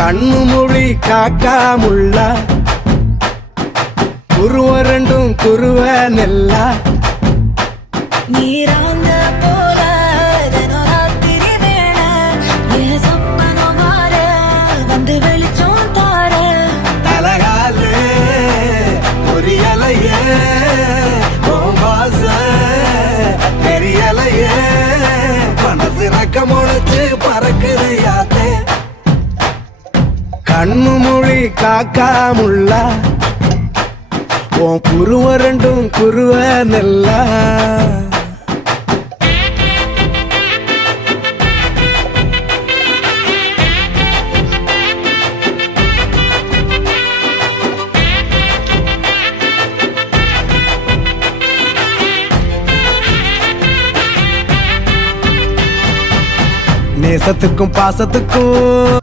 கண்ணு மொழி காக்காமுள்ள குருவ ரெண்டும் குருவ நெல்லா நீராங்க போல ராத்திரி வேண என் சொப்பனம் மாற வந்து வெளிச்சம் தார தலகாலே பொரியலையே ஓம்பாச பெரியலையே மனசு ரக்க முளைச்சு பறக்குதையாத்தே கண்ணு மொழி காக்காமுள்ள உன் குருவ ரெண்டும் குருவ நெல்லா நேசத்துக்கும் பாசத்துக்கும்